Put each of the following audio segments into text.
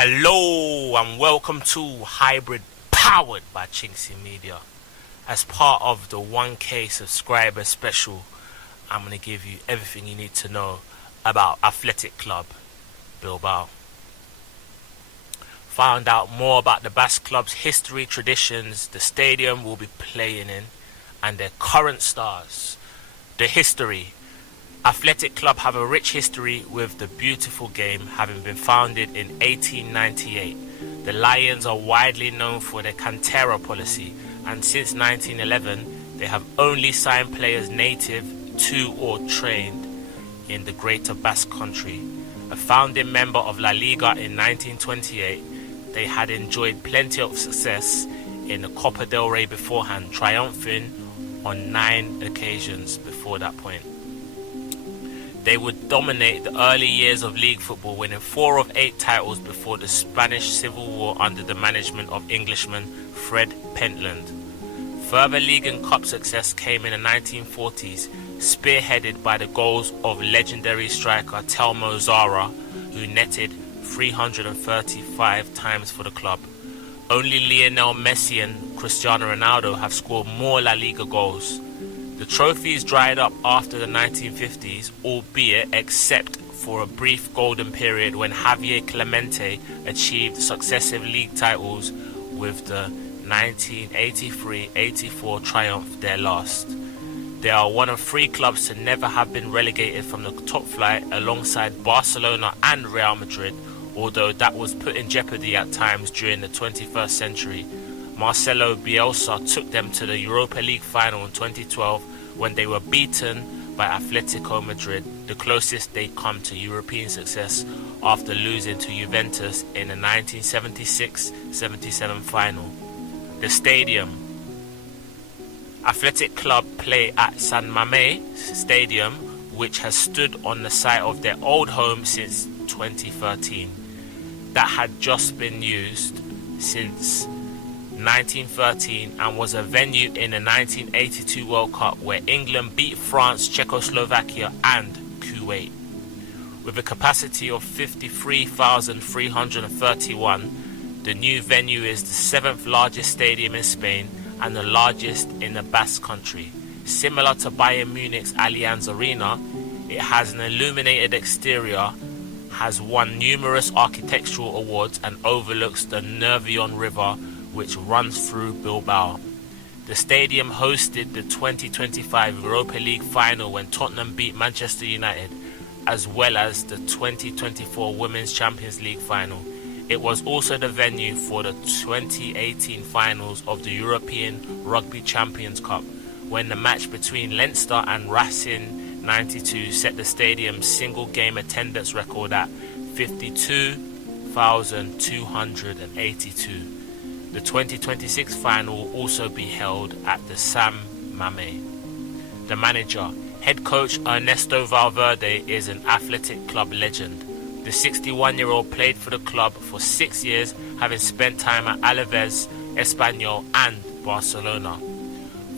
Hello and welcome to Hybrid powered by chinkseyMEDIA. As part of the 1K subscriber special, I'm going to give you everything you need to know about Athletic Club Bilbao. Find out more about the Basque Club's history, traditions, the stadium we'll be playing in, and their current stars. The history. Athletic Club have a rich history with the beautiful game, having been founded in 1898. The Lions are widely known for their cantera policy, and since 1911 they have only signed players native to or trained in the Greater Basque Country. A founding member of La Liga in 1928, they had enjoyed plenty of success in the Copa del Rey beforehand, triumphing on 9 occasions before that point. They would dominate the early years of league football, winning 4 of 8 titles before the Spanish Civil War under the management of Englishman Fred Pentland. Further league and cup success came in the 1940s, spearheaded by the goals of legendary striker Telmo Zarra, who netted 335 times for the club. Only Lionel Messi and Cristiano Ronaldo have scored more La Liga goals. The trophies dried up after the 1950s, albeit except for a brief golden period when Javier Clemente achieved successive league titles, with the 1983-84 triumph their last. They are one of 3 clubs to never have been relegated from the top flight, alongside Barcelona and Real Madrid, although that was put in jeopardy at times during the 21st century. Marcelo Bielsa took them to the Europa League final in 2012 when they were beaten by Atletico Madrid, the closest they come to European success after losing to Juventus in the 1976-77 final. The stadium. Athletic Club play at San Mamés Stadium, which has stood on the site of their old home since 2013. That had just been used since 1913 and was a venue in the 1982 World Cup, where England beat France, Czechoslovakia and Kuwait. With a capacity of 53,331, the new venue is the 7th largest stadium in Spain and the largest in the Basque Country. Similar to Bayern Munich's Allianz Arena, it has an illuminated exterior, has won numerous architectural awards and overlooks the Nervion River, which runs through Bilbao. The stadium hosted the 2025 Europa League final when Tottenham beat Manchester United, as well as the 2024 Women's Champions League final. It was also the venue for the 2018 finals of the European Rugby Champions Cup, when the match between Leinster and Racing 92 set the stadium's single game attendance record at 52,282. The 2026 final will also be held at the San Mamés. The manager. Head coach Ernesto Valverde is an Athletic Club legend. The 61-year-old played for the club for 6 years, having spent time at Alaves, Espanyol and Barcelona.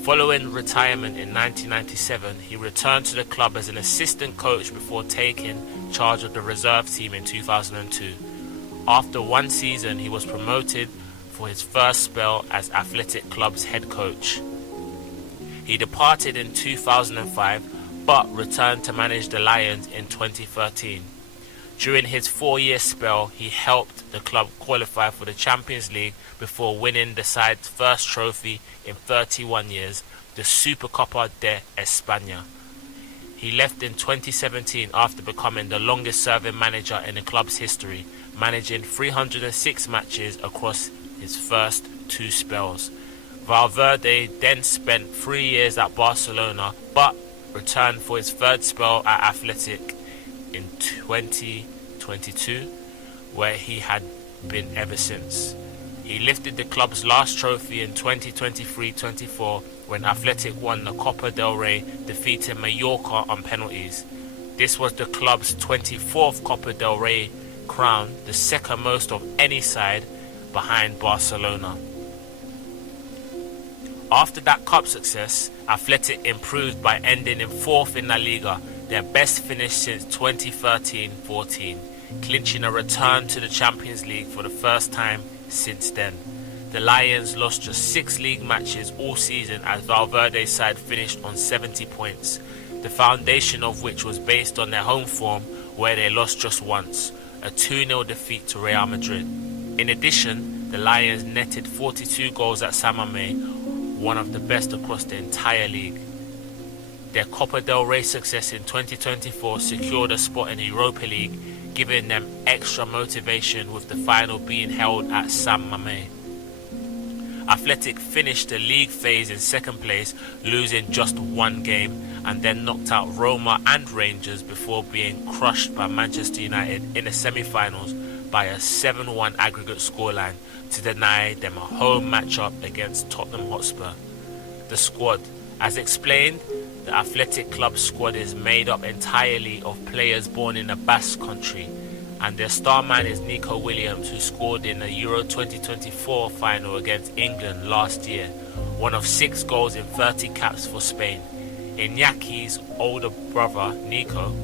Following retirement in 1997, he returned to the club as an assistant coach before taking charge of the reserve team in 2002. After 1 season, he was promoted for his first spell as Athletic Club's head coach. He departed in 2005 but returned to manage the Lions in 2013. During his 4-year spell, he helped the club qualify for the Champions League before winning the side's first trophy in 31 years, the Supercopa de España. He left in 2017 after becoming the longest-serving manager in the club's history, managing 306 matches across his first 2 spells. Valverde then spent 3 years at Barcelona, but returned for his 3rd spell at Athletic in 2022, where he had been ever since. He lifted the club's last trophy in 2023-24 when Athletic won the Copa del Rey, defeating Mallorca on penalties. This was the club's 24th Copa del Rey crown, the second most of any side behind Barcelona. After that cup success, Athletic improved by ending in 4th in La Liga, their best finish since 2013-14. clinching a return to the Champions League for the first time since then. The Lions lost just 6 league matches all season as Valverde's side finished on 70 points, the foundation of which was based on their home form where they lost just once, a 2-0 defeat to Real Madrid. In addition, the Lions netted 42 goals at San Mamés, one of the best across the entire league. Their Copa del Rey success in 2024 secured a spot in the Europa League, giving them extra motivation with the final being held at San Mamés. Athletic finished the league phase in second place, losing just 1 game, and then knocked out Roma and Rangers before being crushed by Manchester United in the semi-finals by a 7-1 aggregate scoreline to deny them a home matchup against Tottenham Hotspur. The squad, as explained, the Athletic Club squad is made up entirely of players born in the Basque Country, and their star man is Nico Williams, who scored in the Euro 2024 final against England last year, one of 6 goals in 30 caps for Spain. Iñaki's older brother, Nico,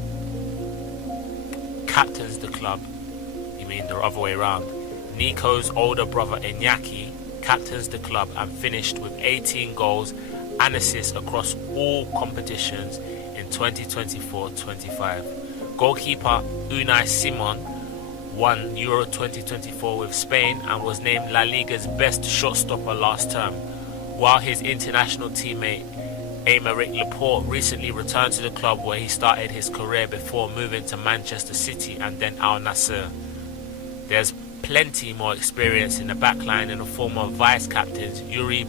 captains the club. You mean the other way around. Nico's older brother Iñaki captains the club and finished with 18 goals and assists across all competitions in 2024-25. Goalkeeper Unai Simon won Euro 2024 with Spain and was named La Liga's best shot-stopper last term, while his international teammate Aymeric Laporte recently returned to the club where he started his career before moving to Manchester City and then Al Nassr. There's plenty more experience in the backline in the form of vice-captains Yuri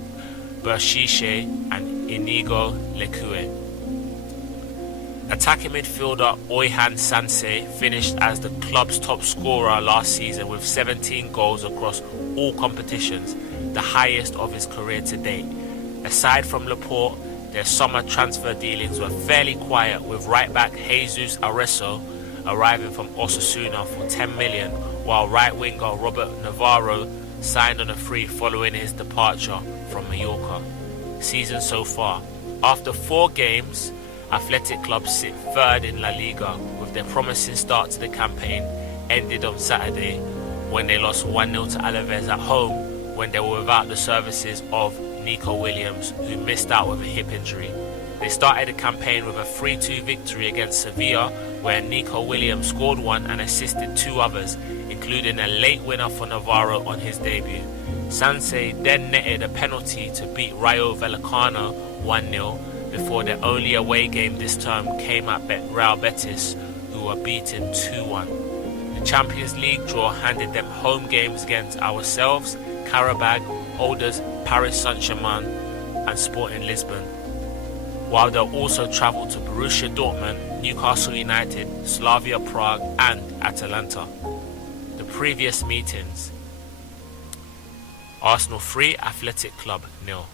Bershiche and Inigo Lekue. Attacking midfielder Oyhan Sansei finished as the club's top scorer last season with 17 goals across all competitions, the highest of his career to date. Aside from Laporte, their summer transfer dealings were fairly quiet, with right-back Jesus Arezzo arriving from Osasuna for 10 million, while right-winger Robert Navarro signed on a free following his departure from Mallorca. Season so far. After 4 games, Athletic Club sit 3rd in La Liga, with their promising start to the campaign ended on Saturday when they lost 1-0 to Alaves at home when they were without the services of Nico Williams, who missed out with a hip injury. They started the campaign with a 3-2 victory against Sevilla, where Nico Williams scored 1 and assisted 2 others, including a late winner for Navarro on his debut. Sansei then netted a penalty to beat Rayo Vallecano 1-0, before their only away game this term came at Real Betis, who were beaten 2-1. The Champions League draw handed them home games against ourselves, Qarabag, Olders, Paris Saint-Germain and Sporting Lisbon, while they'll also travel to Borussia Dortmund, Newcastle United, Slavia Prague and Atalanta. The previous meetings: Arsenal 3, Athletic Club 0.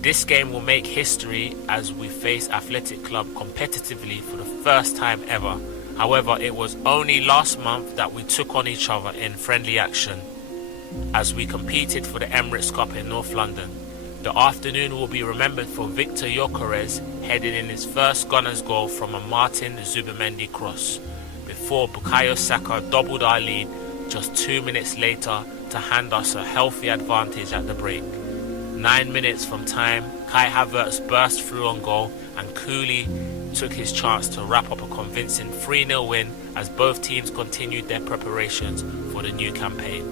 This game will make history as we face Athletic Club competitively for the first time ever. However, it was only last month that we took on each other in friendly action as we competed for the Emirates Cup in North London. The afternoon will be remembered for Victor Gyökeres heading in his first Gunners goal from a Martin Zubimendi cross, before Bukayo Saka doubled our lead just 2 minutes later to hand us a healthy advantage at the break. 9 minutes from time, Kai Havertz burst through on goal and coolly took his chance to wrap up a convincing 3-0 win as both teams continued their preparations for the new campaign.